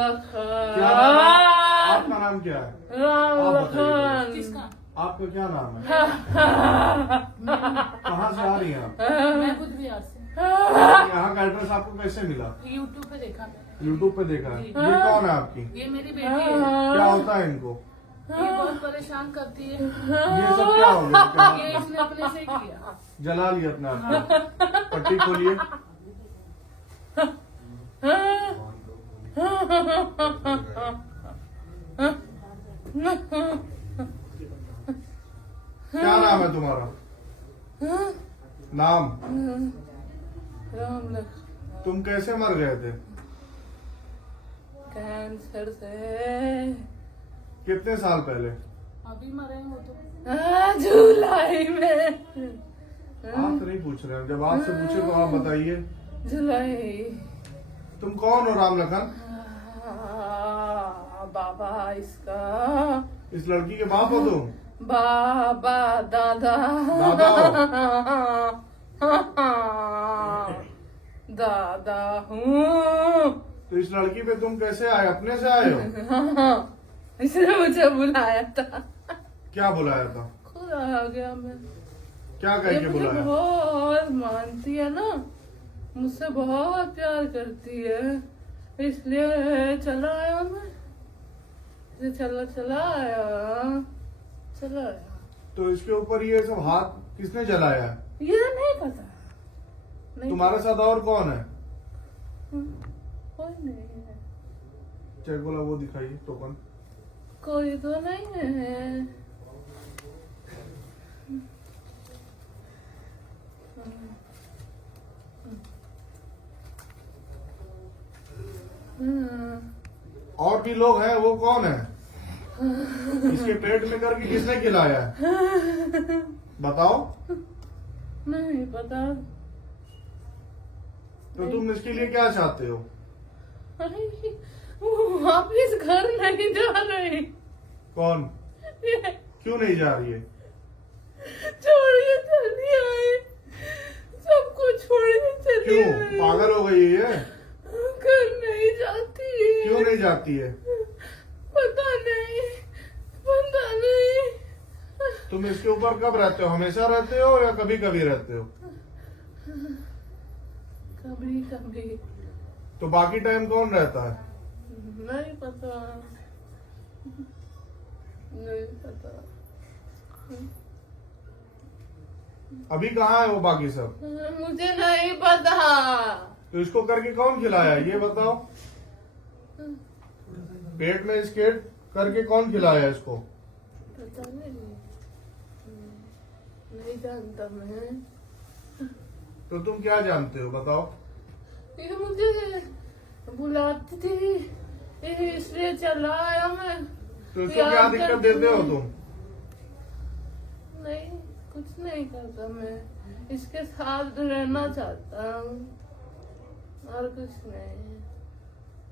लखन। क्या नाम है? आपका नाम क्या है? राम आप बताइए। लखन। किसका? आपका क्या नाम है? कहाँ से आ रही हैं आप? मैं खुद बिहार से। यहाँ का एड्रेस आपको कैसे मिला? यूट्यूब पे देखा मैंने। यूट्यूब पे देखा है। जी। ये कौन है आपकी? ये मेरी बेटी है। क्या होता है इनको? ये बहुत परेशान करती है। ये सब क्या हो गया? क्या ये इसने अपने से ही किया। जला लिया अपने आप को। पट्टी खोलिए। क्या नाम है तुम्हारा? नाम? राम लखन। तुम कैसे मर गए थे? कैंसर से। कितने साल पहले? अभी मरे हैं वो तो। जुलाई में। आपसे नहीं पूछ रहे हैं। जब आपसे पूछे तो आप बताइए। जुलाई। तुम कौन हो राम लखन? बाबा इसका। इस लड़की के बाप हो तुम? बाबा दादा। दादा हो? दादा हूँ। तो इस लड़की पे तुम कैसे आए? अपने से आए हो? इसने मुझे बुलाया था। क्या बुलाया था? खुद आ गया मैं। क्या कह ये के मुझे बुलाया? बहुत मानती है ना, मुझसे बहुत प्यार करती है, इसलिए चला आया मैं। चला आया। तो इसके ऊपर ये सब हाथ किसने जलाया है? ये नहीं पता। नहीं तुम्हारे साथ और कौन है? कोई नहीं है। चेक बोला वो दिखाइए टोकन। कोई तो नहीं है। और भी लोग हैं, वो कौन है? इसके पेट में करके किसने खिलाया है? बताओ। नहीं पता। तो तुम इसके लिए क्या चाहते हो? अरे, वो वापिस घर नहीं जा रही। कौन? क्यों नहीं जा रही है? छोड़िए चली आई। सब कुछ छोड़िए चली क्यों? आई। पागल हो गई है? घर नहीं जाती। क्यों नहीं जाती है? पता नहीं। तुम इसके ऊपर कब रहते हो? हमेशा रहते हो या कभी कभी रहते हो? कभी कभी। तो बाकी टाइम कौन रहता है? नहीं पता। नहीं पता। अभी कहाँ है वो बाकी सब? मुझे नहीं पता। तो इसको करके कौन खिलाया है ये बताओ? पेट में इसके करके कौन खिलाया इसको? पता नहीं। नहीं जानता मैं। तो तुम क्या जानते हो बताओ? ये मुझे बुलाती थी, इसलिए चला आया मैं। तो इसको क्या दिक्कत देते हो तुम? नहीं, कुछ नहीं करता मैं। इसके साथ रहना चाहता हूँ और कुछ नहीं।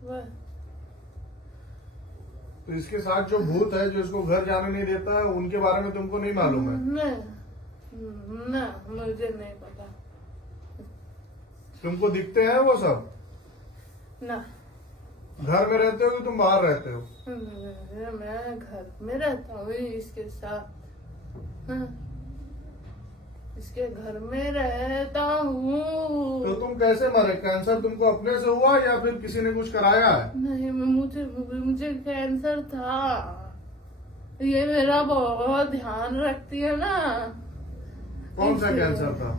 बस। तो इसके साथ जो भूत है जो इसको घर जाने नहीं देता है, उनके बारे में तुमको नहीं मालूम है? ना, मुझे नहीं पता। तुमको दिखते हैं वो सब? ना। घर में रहते हो कि तुम बाहर रहते हो? मैं घर में रहता हूँ इसके साथ। हाँ, इसके घर में रहता हूँ। तो तुम कैसे मरे? कैंसर तुमको अपने से हुआ या फिर किसी ने कुछ कराया है? नहीं, मुझे कैंसर था। ये मेरा बहुत ध्यान रखती है ना। कौन सा कैंसर था?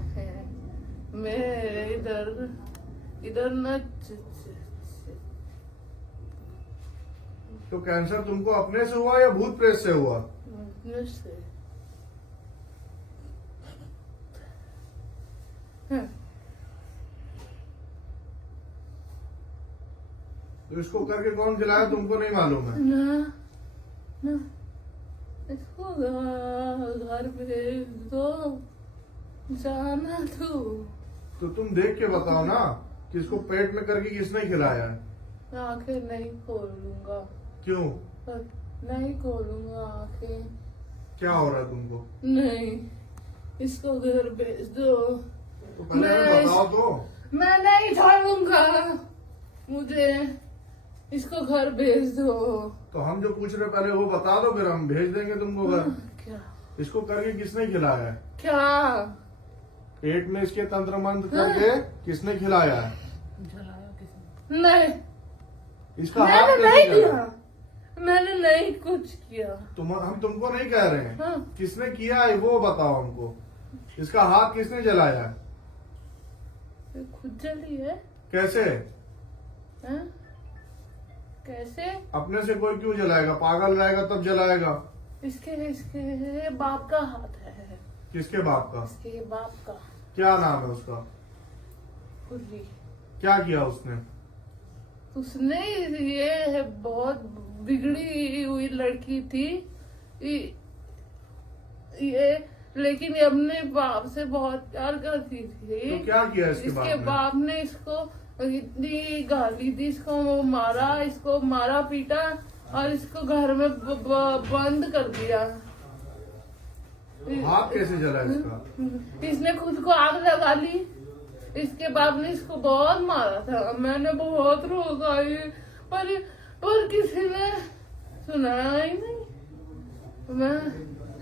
मैं इधर न। तो कैंसर तुमको अपने से हुआ या भूत प्रेत से हुआ? से। तो इसको करके कौन खिलाया तुमको नहीं मालूम है? ना, इसको घर भेज दो, जाना तू। तो तुम देख के बताओ ना कि इसको पेट में करके किसने खिलाया है? आंखें नहीं खोलूंगा। क्यों? नहीं खोलूंगा आंखें। क्या हो रहा है तुमको? नहीं, इसको घर भेज दो। तो पहले हमें बताओ तो। मैं नहीं छोड़ूंगा। मुझे इसको घर भेज दो। तो हम जो पूछ रहे पहले वो बता दो, फिर हम भेज देंगे तुमको घर। क्या इसको करके किसने खिलाया है? क्या? पेट में इसके तंत्र मंत्र करके किसने खिलाया है? जलाया किसने? नहीं, इसका हाथ मैंने कैसे नहीं जला? किया, मैंने नहीं कुछ किया। हम तुमको नहीं कह रहे हैं, हाँ। किसने किया है वो बताओ हमको। इसका हाथ किसने जलाया है? ये खुद जली है। कैसे? हाँ? कैसे? अपने से कोई क्यों जलाएगा? पागल रहेगा तब जलाएगा। इसके बाप का हाथ है। किसके बाप का? इसके बाप का। क्या नाम है उसका? खुली। क्या किया उसने? उसने ये बहुत बिगड़ी हुई लड़की थी ये, लेकिन ये अपने बाप से बहुत प्यार करती थी। तो क्या किया इसके बाप ने इसको इतनी गाली दी, इसको मारा पीटा और इसको घर में बंद कर दिया। हाथ कैसे जला इसका? इसने खुद को आग लगा ली। इसके बाप ने इसको बहुत मारा था। मैंने बहुत रोकाई पर किसी ने सुना ही नहीं। मैं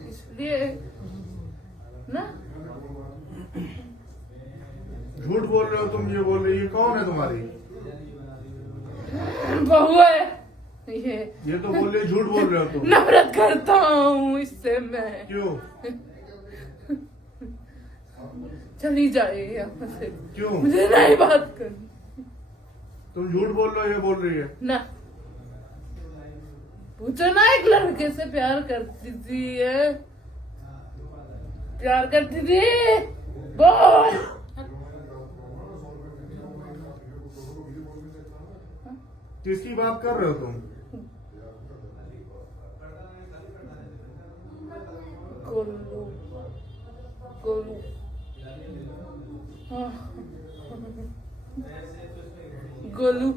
इसलिए ना झूठ बोल रहे हो तुम, ये बोल रही है। कौन है तुम्हारी? बहू है ये तो बोल रही है, झूठ बोल रहे हो तुम। नफरत करता हूँ इससे मैं। क्यों? चली जाए यहाँ से। क्यों? मुझे नहीं बात करनी। तुम झूठ बोल रहे हो, ये बोल रही है। ना पूछो ना, एक लड़के से प्यार करती थी ये, प्यार करती थी। बोल। किसकी बात कर रहे हो तुम? गोलू गोलू हाँ। गोलू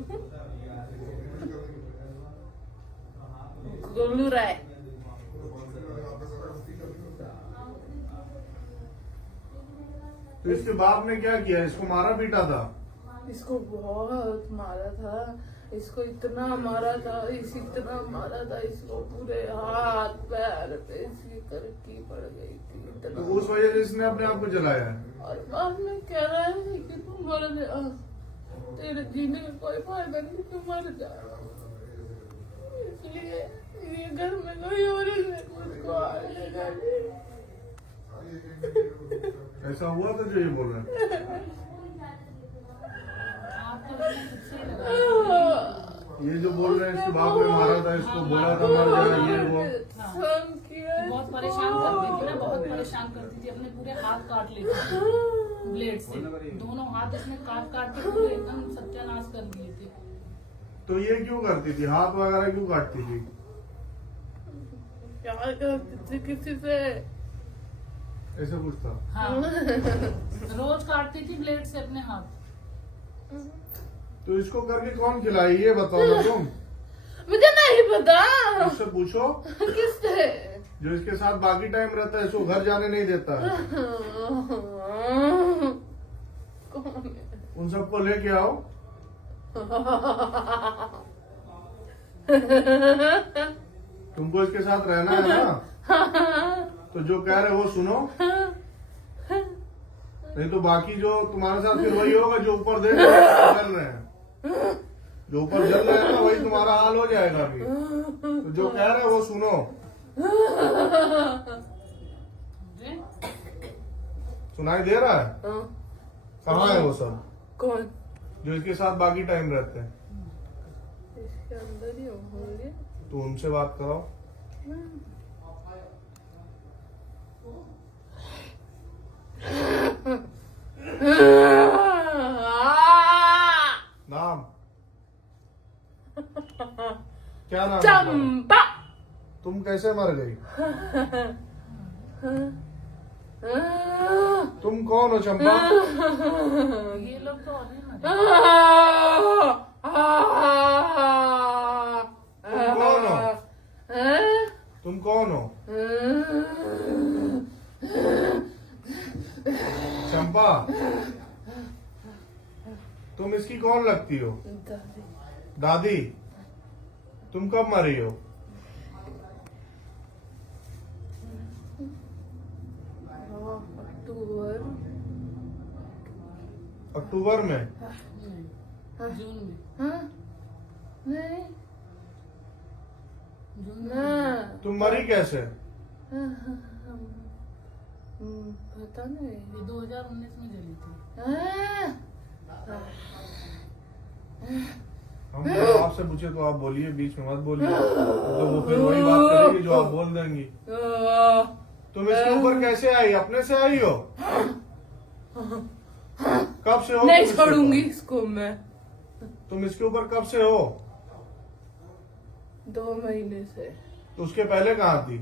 गोलू राय। तो इसके बाप ने क्या किया? इसको मारा पीटा था? इसको बहुत मारा था। इसको इतना मारा था, इतना मारा था, इसको पूरे हाथ पैर पे इसकी करकी पड़ गई थी तो इतना। उस वजह से इसने अपने आप को जलाया है। और बाप ने कह रहा है कि तुम मर जा, तेरे जीने में कोई फायदा नहीं, तुम मर जा। इसलिए ये घर में कोई और है, मुझको आने लगे। ऐसा हुआ था जो ये बोल रहे हैं? आपको लगता है खुद से ही लगा। ये जो बोल रहे हैं इसके बाप ने मारा था, इसको बोला था मर जा, ये वो। बहुत परेशान करती थी ना, बहुत परेशान करती थी। अपने पूरे हाथ काट लेती थी ब्लेड से। दोनों हाथ इसने काट के पूरे एकदम सत्यानाश कर दिए थे। तो ये क्यों करती थी? हाथ वगैरह क्यों काटती थी? प्यार करती थी किसी से। ऐसे पूछता। हाँ रोज काटती थी ब्लेड से अपने हाथ। तो इसको करके कौन खिलाई ये बताओ ना तुम। मुझे नहीं पता। इससे पूछो किससे? जो इसके साथ बाकी टाइम रहता है, इसको घर जाने नहीं देता है। कौन है? उन सबको लेके आओ। तुमको इसके साथ रहना है ना, तो जो कह रहे हो वो सुनो, नहीं तो बाकी जो तुम्हारे साथ फिर वही होगा जो ऊपर देख जल रहे हैं। जो ऊपर जल रहे हैं ना वही तुम्हारा हाल हो जाएगा अभी। तो जो कह रहे हो वो सुनो। सुनाई दे रहा है? कहाँ है वो सब? कौन? जो इसके साथ बाकी टाइम रहते हैं। इसके अंदर ही होंगे। तो उनसे बात कराओ। नाम क्या? नाम है तुम्हारा? चंपा। तुम कैसे मर गई? तुम कौन हो चंपा? ये लोग तो और नहीं मरे। तुम कौन हो? तुम कौन हो? चंपा, तुम इसकी कौन लगती हो? दादी। दादी? तुम कब मरी हो? अक्टूबर अक्टूबर में? नहीं, जून में। हाँ नहीं जून में। ना तुम मरी कैसे? पता नहीं। ये 2019 में जली थी। हम तो आपसे पूछे तो आप बोलिए, बीच में मत बोलिए, तो वो फिर वही बात करेगी जो आप बोल देंगी। तुम इसके ऊपर कैसे आई? अपने से आई हो? कब से हो? नहीं तुम इसके छोड़ूंगी ऊपर? इसको मैं। तुम इसके ऊपर कब से हो? 2 महीने से। तो उसके पहले कहाँ थी?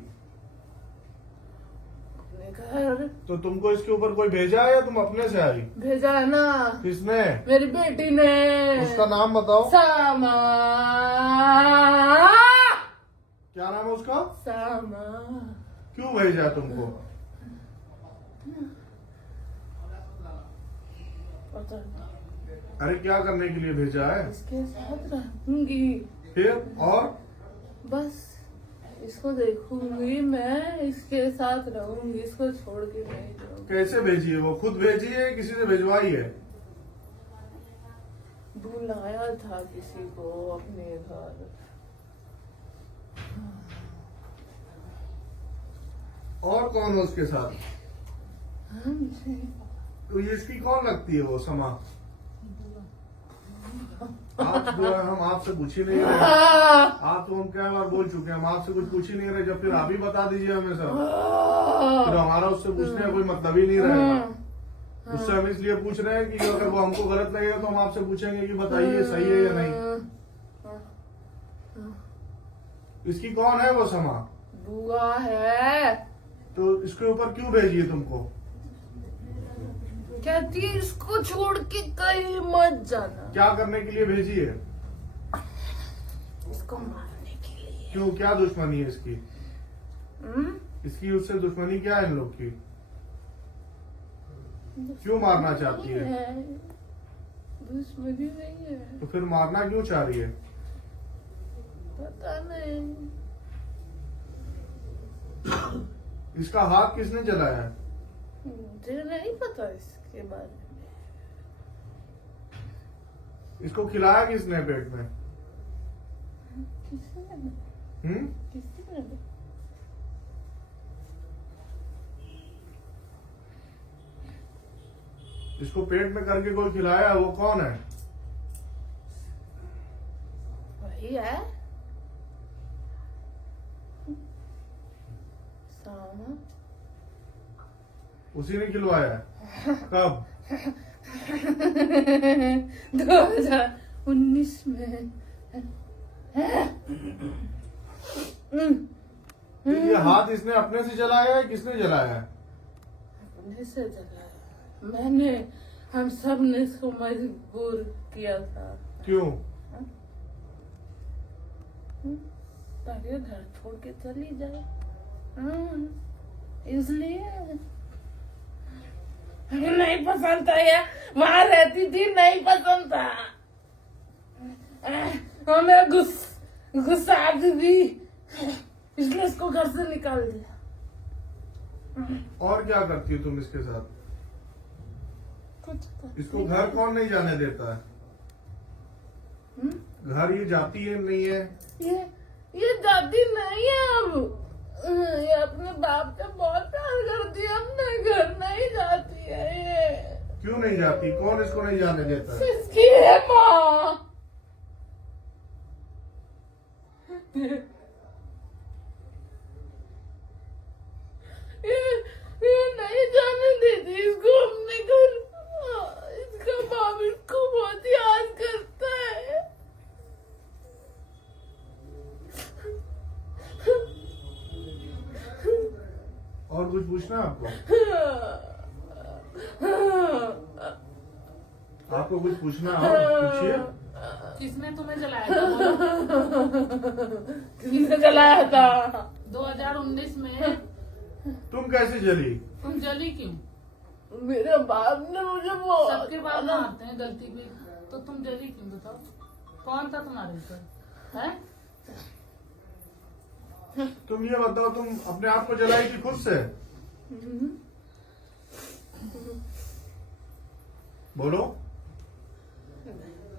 अपने घर तो तुमको इसके ऊपर कोई भेजा है या तुम अपने से आई? भेजा है ना किसने? मेरी बेटी ने। उसका नाम बताओ। सामा। क्या नाम है उसका? सामा। क्यों भेजा है तुमको? पता नहीं। अरे क्या करने के लिए भेजा है? इसके साथ रहूंगी फिर और? बस इसको देखूंगी मैं, इसके साथ रहूंगी, इसको छोड़ के नहीं जाऊंगी। कैसे भेजी है? वो खुद भेजी है, किसी ने भिजवाई है? बुलाया था किसी को अपने घर। और कौन है उसके साथ? हाँ, मुझे तो ये इसकी कौन लगती है वो समा? आप जो है हम आपसे पूछ ही नहीं रहे। आप तो हम कई बार बोल चुके हैं, हम आपसे कुछ पूछ ही नहीं रहे। जब फिर आप ही बता दीजिए हमें सब, फिर हमारा उससे पूछने का कोई मतलब ही नहीं रहेगा। उससे हम इसलिए पूछ रहे हैं कि अगर वो हमको गलत लगेगा तो हम आपसे पूछेंगे कि बताइए सही है या नहीं। इसकी कौन है वो समा? बुआ है। तो इसके ऊपर क्यों भेजी है तुमको? कहती है इसको छोड़ के कहीं मत जाना। क्या करने के लिए भेजी है? इसको मारने के लिए। क्यों, क्या दुश्मनी है इसकी? इसकी उससे दुश्मनी क्या है इन लोग की? क्यों मारना चाहती है? दुश्मनी नहीं है। तो फिर मारना क्यों चाह रही है? पता नहीं। इसका हाथ किसने जलाया है? मुझे नहीं पता इसके बारे में। इसको खिलाया किसने पेट में? किसी ने किसी ने इसको पेट में करके कोई खिलाया, वो कौन है? वही है सामा। उसी ने खिलवाया है? कब? 2019 में। तो ये हाथ इसने अपने से जलाया है, किसने जलाया है? अपने से जलाया मैंने। हम सब ने इसको मजबूर किया था। क्यों? ताकि घर छोड़ के चली जाए। इसलिए नहीं पसंद था ये, वहां रहती थी, नहीं पसंद था हमें। गुस्सा आती थी, इसलिए इसको घर से निकाल दिया। और क्या करती हो तुम इसके साथ? कुछ इसको घर कौन नहीं जाने देता है? घर ये जाती है नहीं है? ये जाती नहीं है अब। ये अपने बाप से बहुत प्यार करती है, अपने घर नहीं जाती है ये। क्यों नहीं जाती? कौन इसको नहीं जाने देता है? इसकी है माँ। ये नहीं जाने देती इसको अपने घर। इसका बाप इसको बहुत याद करता है। और कुछ पूछना है आपको? आपको कुछ पूछना है? पूछिए। किसने तुम्हें जलाया था? किसने जलाया था? 2019 में। तुम कैसे जली? तुम जली क्यों? मेरे बाप ने मुझे बहुत। सबके बाप मारते हैं गलती पे, तो तुम जली क्यों बताओ? कौन था तुम्हारे ऊपर? है तुम ये बताओ, तुम अपने आप को जलाई थी खुद से? बोलो,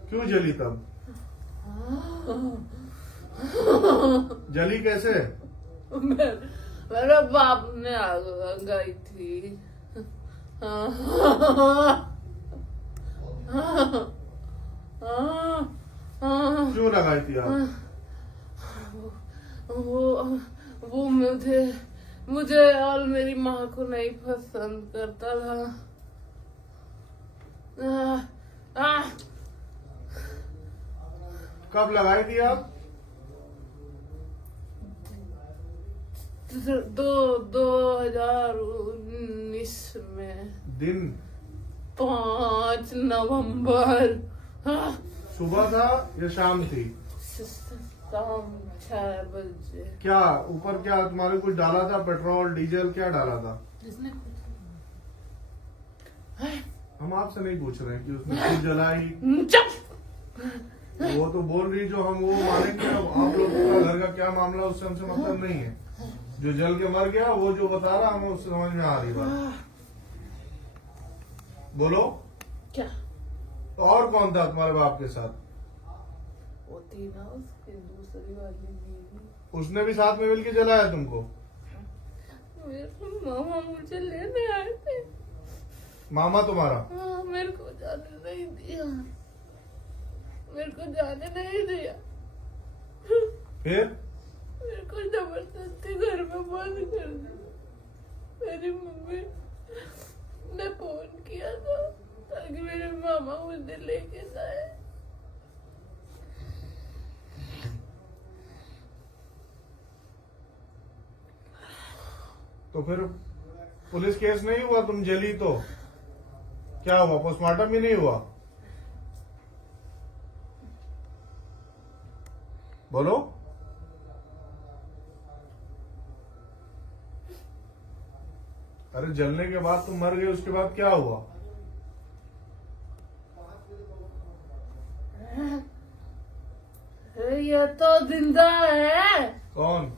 क्यों जली तब? जली कैसे? मेरे बाप ने आग लगाई थी। क्यों लगाई थी आप? वो मुझे और मेरी माँ को नहीं पसंद करता था। कब लगाई थी आप? 2019 में दिन 5 नवंबर। सुबह था या शाम थी? शाम 6 बजे। क्या ऊपर क्या तुम्हारे कुछ डाला था? पेट्रोल डीजल क्या डाला था? जिसने हम आपसे नहीं पूछ रहे हैं कि उसने क्यों जलाई। चुप। वो तो बोल रही जो हम वो मानेंगे। अब आप लोग का घर का क्या मामला उससे हमसे मतलब नहीं है। जो जल के मर गया वो जो बता रहा हमें उससे समझ में आ रही बात। बोलो, क्या तो और कौन था तुम्हारे बाप के साथ? वो थी ना उसकी दूसरी वाली बीवी। उसने भी साथ में मिलके जलाया तुमको? मेरे मामा मुझे लेने आए थे। मामा तुम्हारा? हाँ, मेरे को जाने नहीं दिया। मेरे को जाने नहीं दिया। फिर मेरे को जबरदस्ती घर में बंद कर दिया। मेरी मम्मी ने फोन किया था ताकि मेरे मामा मुझे लेके जाए। तो फिर पुलिस केस नहीं हुआ? तुम जली तो क्या हुआ? पोस्टमार्टम भी नहीं हुआ? बोलो। अरे जलने के बाद तुम मर गए, उसके बाद क्या हुआ? ये तो जिंदा है। कौन?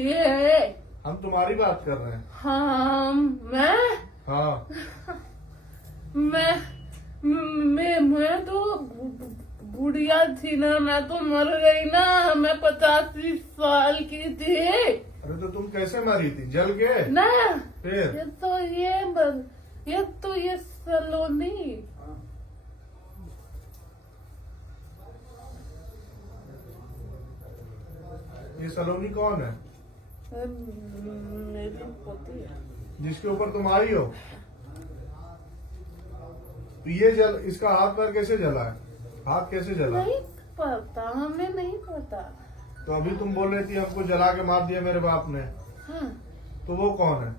ये हम तुम्हारी बात कर रहे हैं। हाँ, हाँ, मैं तो बुढ़िया थी ना। मैं तो मर गई ना। मैं 85 साल की थी। अरे तो तुम कैसे मरी थी? जल के? ना फिर ये तो ये सलोनी। ये सलोनी कौन है? मेरी पोती है। जिसके ऊपर तुम आई हो? तो ये इसका हाथ पैर कैसे जला है? हाथ कैसे जला? नहीं पता, हमें नहीं पता। तो अभी तुम बोल रही थी हमको जला के मार दिया मेरे बाप ने। हाँ, तो वो कौन है?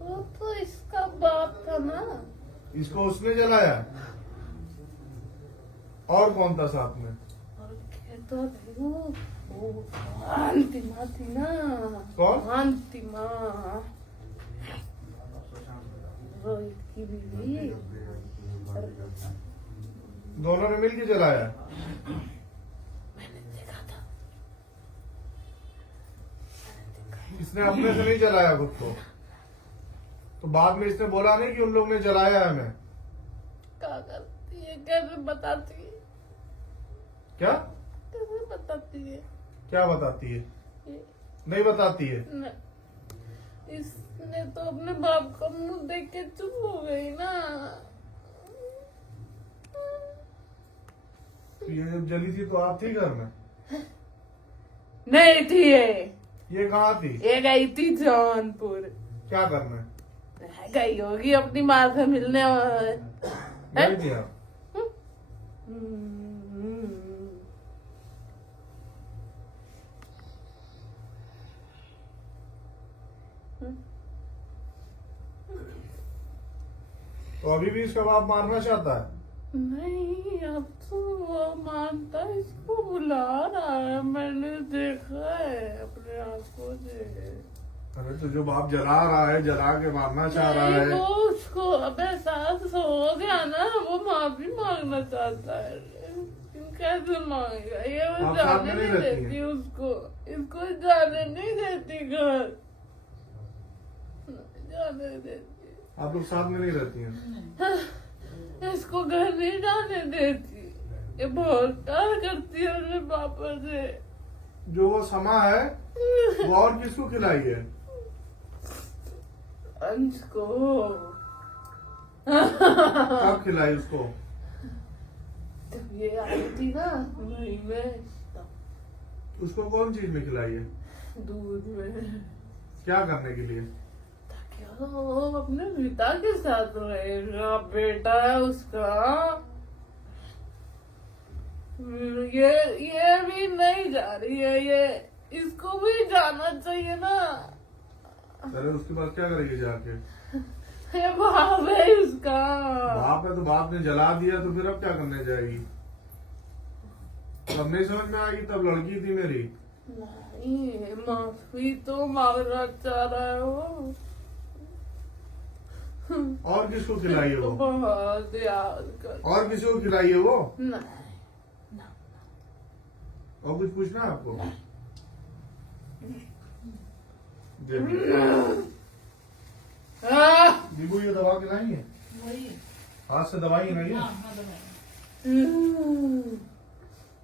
वो तो इसका बाप था ना। इसको उसने जलाया? और कौन था साथ में? और तो वो अंतिमा थी ना। कौन? अंतिमा, रोहित की बीवी। दोनों ने मिलके जलाया? मैंने देखा था। इसने अपने से नहीं जलाया खुद को? तो बाद में इसने बोला नहीं कि उन लोग ने जलाया है? हमें क्या करती है? कैसे बताती है? क्या? कैसे बताती है? क्या बताती है? ये नहीं बताती है? न, इसने तो अपने बाप का मुंह देख के चुप हो गई ना। तो ये जब जली थी तो आप थी घर में? नहीं थी ये कहाँ थी? ये गई थी जौनपुर। क्या करने गई होगी अपनी माँ से मिलने। गई थी आप? तो अभी भी इसका बाप मारना चाहता है? नहीं, अब तो वो मानता इसको बुला रहा है। मैंने देखा है अपने आंखों से। अरे तो जो बाप जला रहा है, जला के मारना चाह रहा नहीं, है। वो उसको अब एहसास हो गया ना। वो माफी मांगना चाहता है। लेकिन कैसे मांगेगा? ये वो आप साथ जाने में नहीं नहीं रहती देती उसको, इसको जाने नहीं देती घर, जाने देती। आप लोग साथ में नहीं रहती हैं? इसको घर नहीं जाने देती, ये बहुत प्यार करती है अपने पापा से। जो वो समा है वो और किसको खिलाई है? अंश को। कब खिलाई उसको? जब ये आई थी ना मई में, उसको कौन चीज में खिलाई है? दूध में। क्या करने के लिए? क्या वो अपने पिता के साथ रहेगा, बेटा है उसका। ये भी नहीं जा रही है, ये इसको भी जाना चाहिए ना। अरे उसके बाद क्या करेगी जाके? ये बाप है उसका। बाप है तो बाप ने जला दिया तो फिर अब क्या करने जाएगी? तब नहीं समझ में आएगी, तब लड़की थी मेरी। नहीं, माफी तो मांगना चाह रहा है वो। और किसको खिलाई है वो? बहुत याद कर। और किसी को खिलाई है वो? नहीं, और कुछ पूछना है आपको? दीबू ये दवा खिलाई है? वही हाथ से दवाई नहीं है? हाँ हाँ दबाई।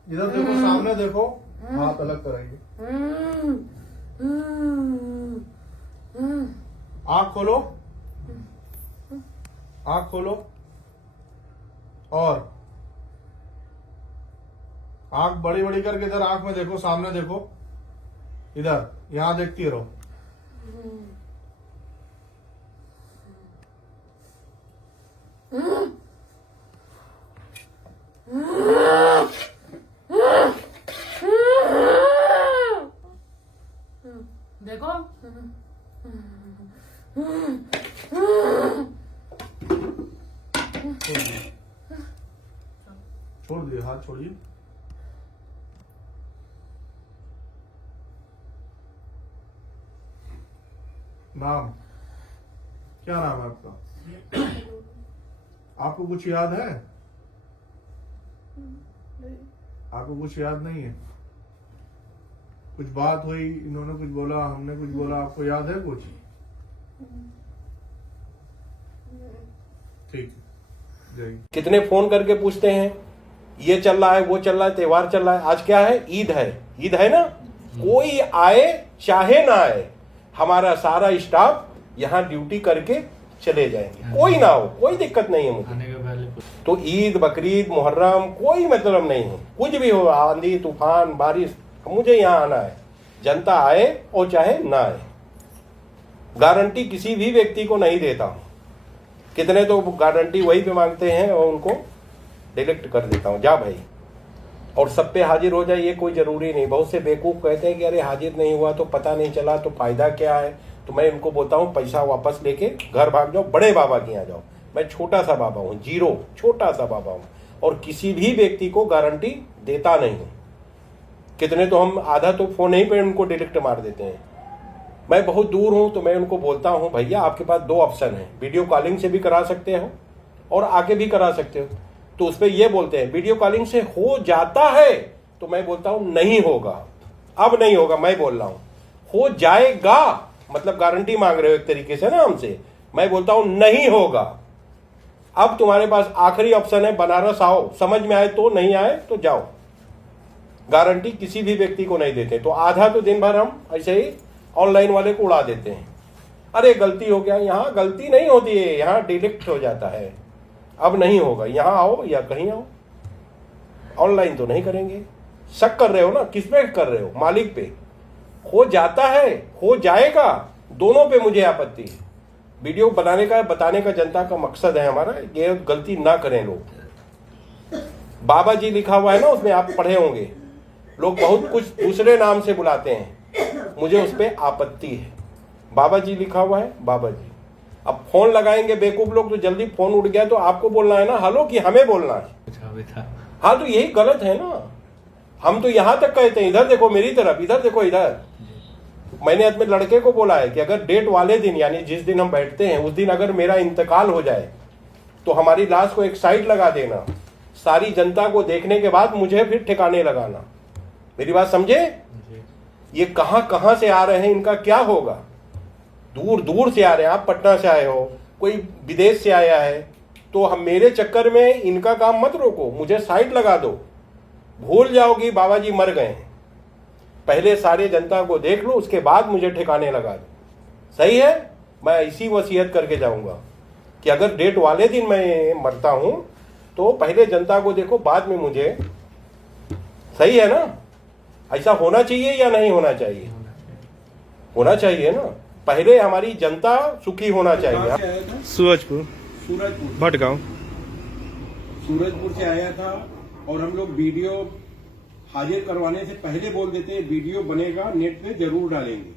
इधर देखो, सामने देखो, हाथ अलग कराइए। आँख खोलो, आँख खोलो, और आँख बड़ी बड़ी करके इधर आँख में देखो, सामने देखो, इधर यहाँ देखती रहो। देखो छोड़ दिए, हाथ छोड़िए। नाम क्या नाम है आपका? आपको कुछ याद है? आपको कुछ याद नहीं है? कुछ बात हुई, इन्होंने कुछ बोला, हमने कुछ बोला, आपको याद है कुछ? ठीक है, जय। कितने फोन करके पूछते हैं ये चल रहा है, वो चल रहा है, त्योहार चल रहा है। आज क्या है? ईद है। ईद है ना, कोई आए चाहे ना आए, हमारा सारा स्टाफ यहाँ ड्यूटी करके चले जाएंगे, कोई ना हो, कोई दिक्कत नहीं है मुझे। तो ईद, बकरीद, मुहर्रम कोई मतलब नहीं है, कुछ भी हो, आंधी तूफान बारिश, मुझे यहाँ आना है। जनता आए और चाहे ना आए, गारंटी किसी भी व्यक्ति को नहीं देता हूँ। कितने तो गारंटी वही पे मांगते हैं और उनको डिलीट कर देता हूँ, जा भाई, और सब पे हाजिर हो जाए, ये कोई जरूरी नहीं। बहुत से बेवकूफ़ कहते हैं कि अरे हाजिर नहीं हुआ तो पता नहीं चला तो फायदा क्या है। तो मैं इनको बोलता हूँ पैसा वापस लेके घर भाग जाओ, बड़े बाबा के यहाँ जाओ। मैं छोटा सा बाबा हूँ, जीरो, छोटा सा बाबा हूँ, और किसी भी व्यक्ति को गारंटी देता नहीं हूँ। कितने तो हम आधा तो फोन ही पे उनको डिलीट मार देते हैं। मैं बहुत दूर हूँ तो मैं उनको बोलता हूँ भैया आपके पास दो ऑप्शन है, वीडियो कॉलिंग से भी करा सकते हो और आके भी करा सकते हो। तो उस पर ये बोलते हैं वीडियो कॉलिंग से हो जाता है, तो मैं बोलता हूँ नहीं होगा, अब नहीं होगा। मैं बोल रहा हूँ हो जाएगा, मतलब गारंटी मांग रहे हो एक तरीके से ना हमसे। मैं बोलता हूँ नहीं होगा। अब तुम्हारे पास आखिरी ऑप्शन है, बनारस आओ, समझ में आए तो, नहीं आए तो जाओ। गारंटी किसी भी व्यक्ति को नहीं देते। तो आधा तो दिन भर हम ऐसे ही ऑनलाइन वाले को उड़ा देते हैं, अरे गलती हो गया। यहाँ गलती नहीं होती है, यहाँ डिलीट हो जाता है। अब नहीं होगा, यहाँ आओ या कहीं आओ, ऑनलाइन तो नहीं करेंगे। शक कर रहे हो ना, किस पे कर रहे हो? मालिक पे। हो जाता है, हो जाएगा, दोनों पे मुझे आपत्ति है। वीडियो बनाने का, बताने का जनता का मकसद है हमारा, ये गलती ना करें लोग। बाबा जी लिखा हुआ है ना, उसमें आप पढ़े होंगे, लोग बहुत कुछ दूसरे नाम से बुलाते हैं, मुझे उस पर आपत्ति है। बाबा जी लिखा हुआ है, बाबा जी। अब फोन लगाएंगे बेवकूफ लोग तो जल्दी फोन उठ गया तो आपको बोलना है ना हेलो, कि हमें बोलना है? हाँ, तो यही गलत है ना। हम तो यहां तक कहते हैं, इधर देखो मेरी तरफ, इधर देखो, इधर। मैंने अपने लड़के को बोला है कि अगर डेट वाले दिन, यानी जिस दिन हम बैठते हैं उस दिन अगर मेरा इंतकाल हो जाए तो हमारी लाश को एक साइड लगा देना, सारी जनता को देखने के बाद मुझे फिर ठिकाने लगाना। मेरी बात समझे? ये कहां से आ रहे हैं, इनका क्या होगा? दूर दूर से आ रहे हैं। आप पटना से आए हो, कोई विदेश से आया है, तो हम मेरे चक्कर में इनका काम मत रोको, मुझे साइड लगा दो। भूल जाओगी बाबा जी मर गए हैं, पहले सारे जनता को देख लो, उसके बाद मुझे ठिकाने लगा दो। सही है? मैं इसी वसीयत करके जाऊंगा कि अगर डेट वाले दिन मैं मरता हूं तो पहले जनता को देखो, बाद में मुझे। सही है ना? ऐसा होना चाहिए या नहीं होना चाहिए? होना चाहिए ना। पहले हमारी जनता सुखी होना चाहिए। सूरजपुर भटगांव। सूरजपुर से आया था और हम लोग वीडियो हाजिर करवाने से पहले बोल देते हैं वीडियो बनेगा, नेट पे जरूर डालेंगे।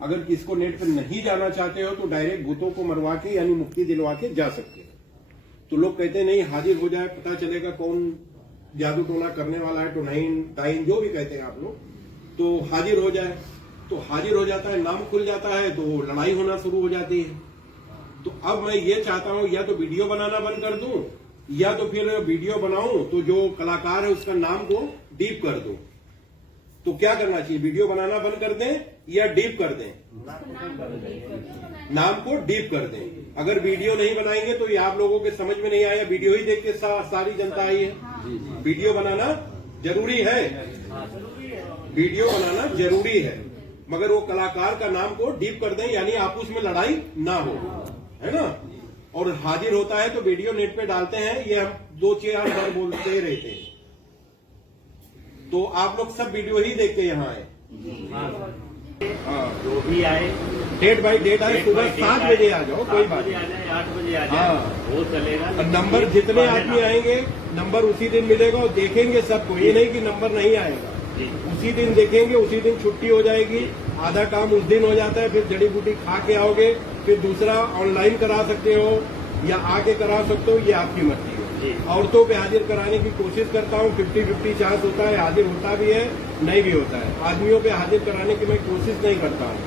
अगर किसको नेट पे नहीं जाना चाहते हो तो डायरेक्ट भूतों को मरवा के यानी मुक्ति दिलवा के जा सकते हो। तो लोग कहते हैं नहीं हाजिर हो जाए, पता चलेगा कौन जादू टोना करने वाला है, टोनाइन टाइन जो भी कहते हैं आप लोग, तो हाजिर हो जाए। तो हाजिर हो जाता है, नाम खुल जाता है, तो लड़ाई होना शुरू हो जाती है। तो अब मैं ये चाहता हूं या तो वीडियो बनाना बंद कर दूं या तो फिर वीडियो बनाऊं तो जो कलाकार है उसका नाम को डीप कर दूं। तो क्या करना चाहिए? वीडियो बनाना बंद कर दें या डीप कर दें? नाम को डीप कर दें। अगर वीडियो नहीं बनाएंगे तो ये आप लोगों के समझ में नहीं आया, वीडियो ही देख के सारी जनता आई है। वीडियो बनाना जरूरी है, वीडियो बनाना जरूरी है, मगर वो कलाकार का नाम को डीप कर दें यानी आपस में लड़ाई ना हो, है ना। और हाजिर होता है तो वीडियो नेट पे डालते हैं, ये हम 2-4 बार बोलते रहते हैं। तो आप लोग सब वीडियो ही देख के यहाँ आए। हाँ, जो भी आए डेट बाई डेट आए, सुबह 7 बजे आ जाओ, कोई बात नहीं। 8 बजे आ जाए, हाँ, वो चलेगा। नंबर जितने आदमी आएंगे नंबर उसी दिन मिलेगा और देखेंगे सबको, ये नहीं कि नंबर नहीं आएगा। उसी दिन देखेंगे, उसी दिन छुट्टी हो जाएगी, आधा काम उस दिन हो जाता है। फिर जड़ी बूटी खा के आओगे, फिर दूसरा ऑनलाइन करा सकते हो या आके करा सकते हो, ये आपकी मर्जी है। औरतों पे हाजिर कराने की कोशिश करता हूँ, 50-50 चांस होता है, हाजिर होता भी है नहीं भी होता है। आदमियों पे हाजिर कराने की मैं कोशिश नहीं करता हूँ।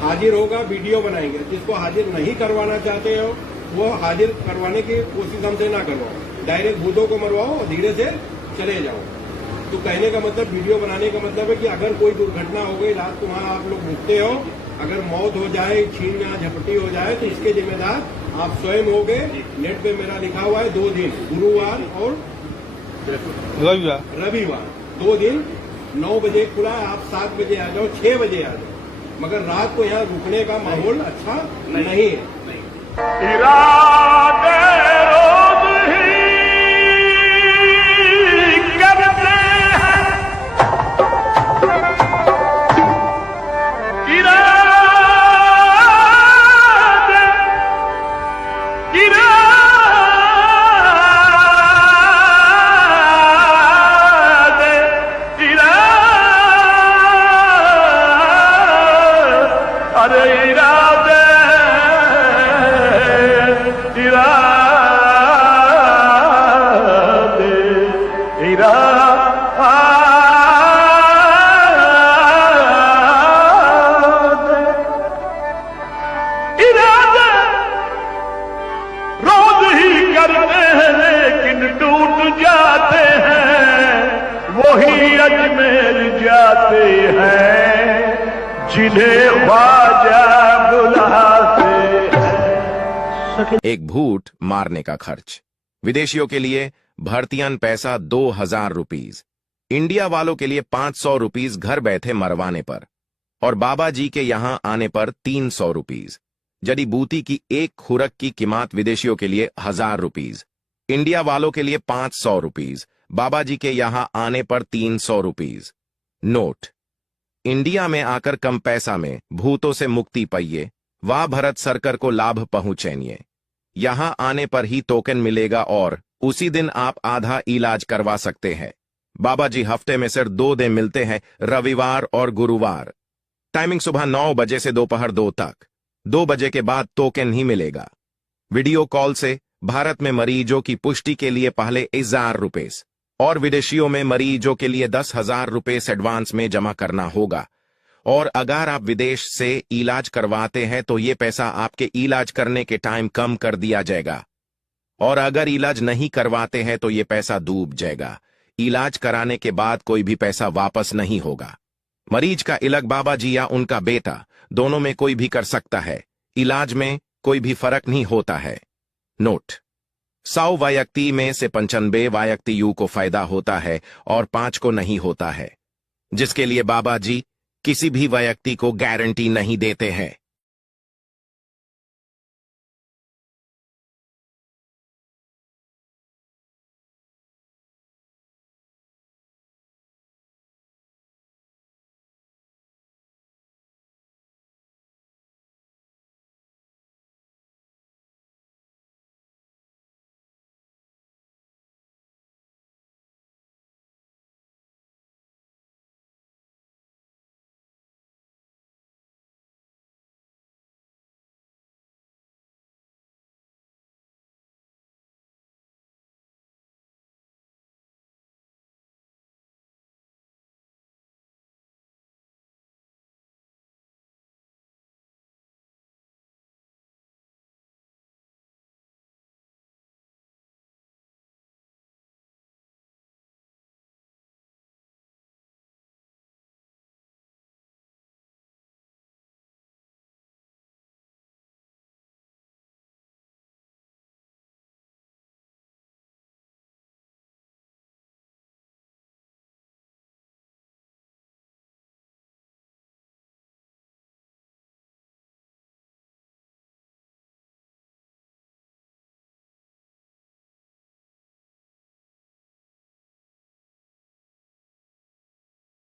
हाजिर होगा वीडियो बनाएंगे, जिसको हाजिर नहीं करवाना चाहते हो वो हाजिर करवाने की कोशिश हमसे ना करवाओ, डायरेक्ट भूतों को मरवाओ और धीरे से चले जाओ। तो कहने का मतलब, वीडियो बनाने का मतलब है कि अगर कोई दुर्घटना हो गई, रात को वहां आप लोग रुकते हो, अगर मौत हो जाए, छीन या झपटी हो जाए तो इसके जिम्मेदार आप स्वयं हो गए। नेट पे मेरा लिखा हुआ है 2 दिन, गुरुवार और रविवार 2 दिन 9 बजे खुला है। आप 7 बजे आ जाओ, 6 बजे आ जाओ, मगर रात को यहाँ रुकने का माहौल अच्छा नहीं है। अजमेर जाते हैं जिन्हें ख्वाजा बुलाते हैं। एक भूत मारने का खर्च, विदेशियों के लिए भर्तियन पैसा 2000 रुपीज, इंडिया वालों के लिए 500 रुपीज घर बैठे मरवाने पर, और बाबा जी के यहां आने पर 300 रुपीज। जड़ी बूटी की एक खुरक की कीमत विदेशियों के लिए 1000 रुपीज, इंडिया वालों के लिए 500 रुपीज, बाबा जी के यहां आने पर 300 रुपीज। नोट, इंडिया में आकर कम पैसा में भूतों से मुक्ति पाइए, वाह भरत सरकार को लाभ पहुंचेनिए। यहां आने पर ही टोकन मिलेगा और उसी दिन आप आधा इलाज करवा सकते हैं। बाबा जी हफ्ते में सिर्फ 2 दिन मिलते हैं, रविवार और गुरुवार। टाइमिंग सुबह 9 बजे से दोपहर 2 तक। 2 बजे के बाद टोकन ही मिलेगा। वीडियो कॉल से भारत में मरीजों की पुष्टि के लिए पहले 1000 रुपए और विदेशियों में मरीजों के लिए 10,000 रुपए एडवांस में जमा करना होगा। और अगर आप विदेश से इलाज करवाते हैं तो ये पैसा आपके इलाज करने के टाइम कम कर दिया जाएगा। और अगर इलाज नहीं करवाते हैं तो ये पैसा डूब जाएगा। इलाज कराने के बाद कोई भी पैसा वापस नहीं होगा। मरीज का इलाज बाबा जी या उनका बेटा दोनों में कोई भी कर सकता है। इलाज में कोई भी फर्क नहीं होता है। नोट: 100 व्यक्ति में से 95 व्यक्ति को फायदा होता है और 5 को नहीं होता है, जिसके लिए बाबा जी किसी भी व्यक्ति को गारंटी नहीं देते हैं।